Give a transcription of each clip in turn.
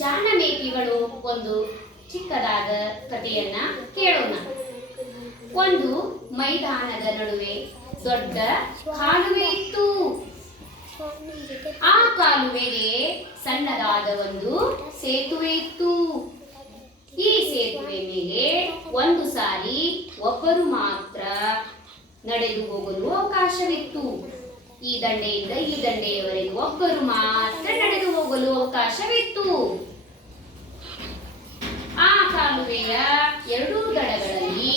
ಜಾಣ ಮೇಕೆಗಳು ಒಂದು ಚಿಕ್ಕದಾದ ಕಥೆಯನ್ನ ಕೇಳೋಣ. ಒಂದು ಮೈದಾನದ ನಡುವೆ ದೊಡ್ಡ ಕಾಲುವೆ ಇತ್ತು. ಆ ಕಾಲುವೆಗೆ ಸಣ್ಣದಾದ ಒಂದು ಸೇತುವೆ ಇತ್ತು. ಈ ಸೇತುವೆ ಮೇಲೆ ಒಂದು ಸಾರಿ ಒಬ್ಬರು ಮಾತ್ರ ನಡೆದು ಹೋಗಲು ಅವಕಾಶವಿತ್ತು. ಈ ದಂಡೆಯಿಂದ ಈ ದಂಡೆಯವರೆಗೆ ಒಬ್ಬರು ಮಾತ್ರ ನಡೆದು ಹೋಗಲು ಅವಕಾಶವಿತ್ತು. ಆ ಕಾಲುವೆಯ ಎರಡೂ ದಡಗಳಲ್ಲಿ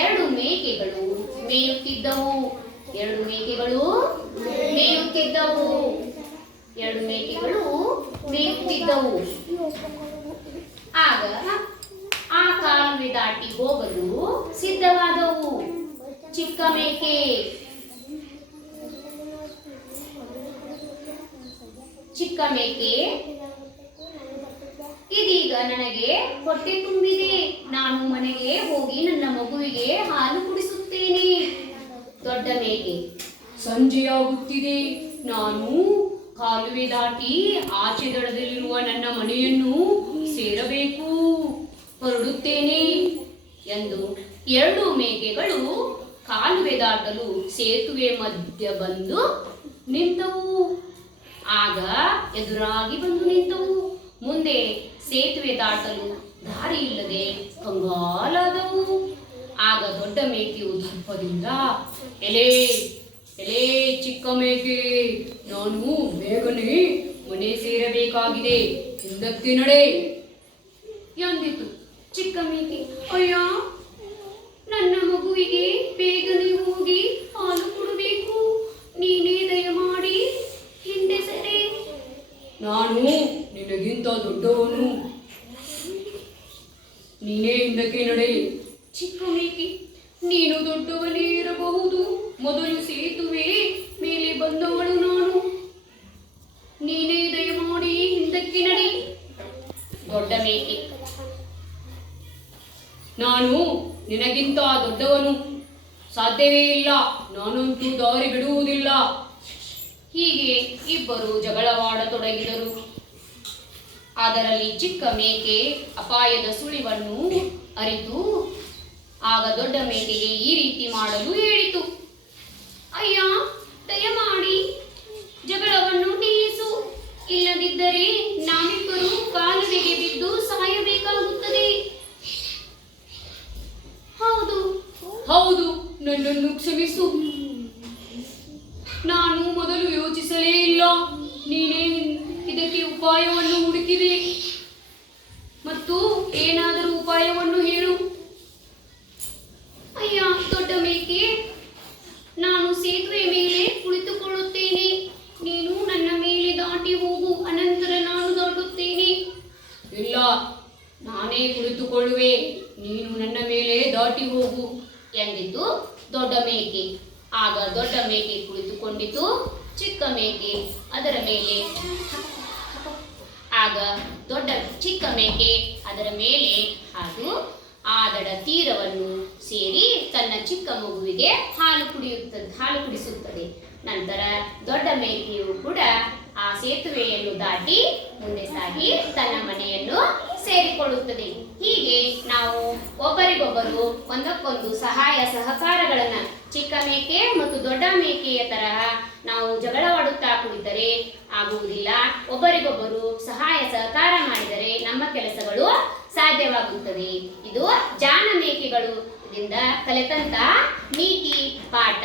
ಎರಡು ಮೇಕೆಗಳು ಮೇಯುತ್ತಿದ್ದವು. ಎರಡು ಮೇಕೆಗಳು ಮೇಯುತ್ತಿದ್ದವು. ಎರಡು ಮೇಕೆಗಳು ಮೇಯುತ್ತಿದ್ದವು. ಆಗ ಆ ಕಾಲುವೆ ದಾಟಿ ಹೋಗಲು ಸಿದ್ಧವಾದವು. ಚಿಕ್ಕ ಮೇಕೆ ಚಿಕ್ಕ ಮೇಕೆ ಇದೀಗ ನನಗೆ ಹೊಟ್ಟೆ ತುಂಬಿದೆ, ನಾನು ಮನೆಗೆ ಹೋಗಿ ನನ್ನ ಮಗುವಿಗೆ ಹಾಲು ಕುಡಿಸುತ್ತೇನೆ. ದೊಡ್ಡ ಮೇಕೆ ಸಂಜೆಯಾಗುತ್ತಿದೆ, ನಾನು ಕಾಲುವೆ ದಾಟಿ ಆಚೆ ದಡದಲ್ಲಿರುವ ನನ್ನ ಮನೆಯನ್ನು ಸೇರಬೇಕು, ಹೊರಡುತ್ತೇನೆ ಎಂದು ಎರಡು ಮೇಕೆಗಳು ಕಾಲುವೆ ದಾಟಲು ಸೇತುವೆ ಮಧ್ಯ ಬಂದು ನಿಂತವು. ಆಗ ಎದುರಾಗಿ ಬಂದು ನಿಂತವು. ಮುಂದೆ ಸೇತುವೆ ದಾಟಲು ದಾರಿ ಇಲ್ಲದೆ ಕಂಗಾಲಾದವು. ಆಗ ದೊಡ್ಡ ಮೇಕೆಯು ದರ್ಪದಿಂದ, ಎಲೆ ಎಲೆ ಚಿಕ್ಕ ಮೇಕೆ, ನಾನು ಬೇಗನೆ ಮನೆ ಸೇರಬೇಕಾಗಿದೆ, ಹಿಂದಕ್ಕೆ ನಡೆ ಎಂದಿತು. ಚಿಕ್ಕ ಮೇಕೆ, ಅಯ್ಯ, ನನ್ನ ಮಗುವಿಗೆ ಬೇಗನೆ ಹೋಗಿ ಹಾಲು ಕೊಡಬೇಕು, ನೀನೇ ದಯಮಾಡಿ ಹಿಂದೆ ಸರಿ. ನಾನು ನಿನಗಿಂತ ದೊಡ್ಡವನು, ನೀನೇ ಹಿಂದಕ್ಕೆ ನಡೆ. ಚಿಕ್ಕ ಮೇಕೆ, ನೀನು ದೊಡ್ಡವನೇ ಇರಬಹುದು, ಮೊದಲು ಸೇತುವೆ ಮೇಲೆ ಬಂದವಳು ನಾನು, ನೀನೇ ದಯಮಾಡಿ ಹಿಂದಕ್ಕೆ ನಡೆ. ದೊಡ್ಡ ಮೇಕೆ, ನಾನು ನಿನಗಿಂತ ದೊಡ್ಡವನು, ಸಾಧ್ಯವೇ ಇಲ್ಲ, ನಾನಂತೂ ದಾರಿ ಬಿಡುವುದಿಲ್ಲ. ಹೀಗೆ ಇಬ್ಬರು ಜಗಳವಾಡತೊಡಗಿದರು. ಅದರಲ್ಲಿ ಚಿಕ್ಕ ಮೇಕೆ ಅಪಾಯದ ಸುಳಿವನ್ನು ಅರಿತು ಆಗ ದೊಡ್ಡ ಮೇಕೆಗೆ ಈ ರೀತಿ ಮಾಡಲು ಹೇಳಿತು. ಅಯ್ಯ, ದಯಮಾಡಿ ಜಗಳವನ್ನು ನಿಲ್ಲಿಸು, ಇಲ್ಲದಿದ್ದರೆ ನಾವಿಬ್ಬರು ಕಾಲುವೆಗೆ ಬಿದ್ದು ಸಾಯಬೇಕಾಗುತ್ತದೆ. ಹೌದು ಹೌದು, ನನ್ನನ್ನು ಕ್ಷಮಿಸು, ನಾನು ಮೊದಲು ಯೋಚಿಸಲೇ ಇಲ್ಲ, ನೀನೇ ಇದಕ್ಕೆ ಉಪಾಯವನ್ನು ಹುಡುಕಿದೆ, ಮತ್ತು ಏನಾದರೂ ಉಪಾಯವನ್ನು ಹೇಳು. ಅಯ್ಯ ದೊಡ್ಡ ಮೇಕೆ, ನಾನು ಸೇತುವೆ ಮೇಲೆ ಕುಳಿತುಕೊಳ್ಳುತ್ತೇನೆ, ನೀನು ನನ್ನ ಮೇಲೆ ದಾಟಿ ಹೋಗು, ಅನಂತರ ನಾನು ದಾಟುತ್ತೇನೆ. ಇಲ್ಲ, ನಾನೇ ಕುಳಿತುಕೊಳ್ಳುವೆ, ನೀನು ನನ್ನ ಮೇಲೆ ದಾಟಿ ಹೋಗು ಎಂದಿತು ದೊಡ್ಡ ಮೇಕೆ. ಆಗ ದೊಡ್ಡ ಮೇಕೆ ಕುಳಿತುಕೊಂಡಿತು. ಚಿಕ್ಕ ಮೇಕೆ ಅದರ ಮೇಲೆ ಚಿಕ್ಕ ಮೇಕೆ ಅದರ ಮೇಲೆ ಹಾದು ಆ ದಡ ತೀರವನ್ನು ಸೇರಿ ತನ್ನ ಚಿಕ್ಕ ಮಗುವಿಗೆ ಹಾಲು ಕುಡಿಸುತ್ತದೆ. ನಂತರ ದೊಡ್ಡ ಮೇಕೆಯು ಕೂಡ ಆ ಸೇತುವೆಯನ್ನು ದಾಟಿ ಮುಂದೆ ಸಾಗಿ ತನ್ನ ಮನೆಯನ್ನು ಸೇರಿಕೊಳ್ಳುತ್ತದೆ. ಹೀಗೆ ನಾವು ಒಬ್ಬರಿಗೊಬ್ಬರು ಒಂದಕ್ಕೊಂದು ಸಹಾಯ ಸಹಕಾರಗಳನ್ನ, ಚಿಕ್ಕ ಮೇಕೆ ಮತ್ತು ದೊಡ್ಡ ಮೇಕೆಯ ತರಹ ನಾವು ಜಗಳವಾಡುತ್ತಾ ಕುಳಿತರೆ ಆಗುವುದಿಲ್ಲ. ಒಬ್ಬರಿಗೊಬ್ಬರು ಸಹಾಯ ಸಹಕಾರ ಮಾಡಿದರೆ ನಮ್ಮ ಕೆಲಸಗಳು ಸಾಧ್ಯವಾಗುತ್ತದೆ. ಇದು ಜಾಣ ಮೇಕೆಗಳು ಇದರಿಂದ ಕಲಿತಂತ ನೀತಿ ಪಾಠ.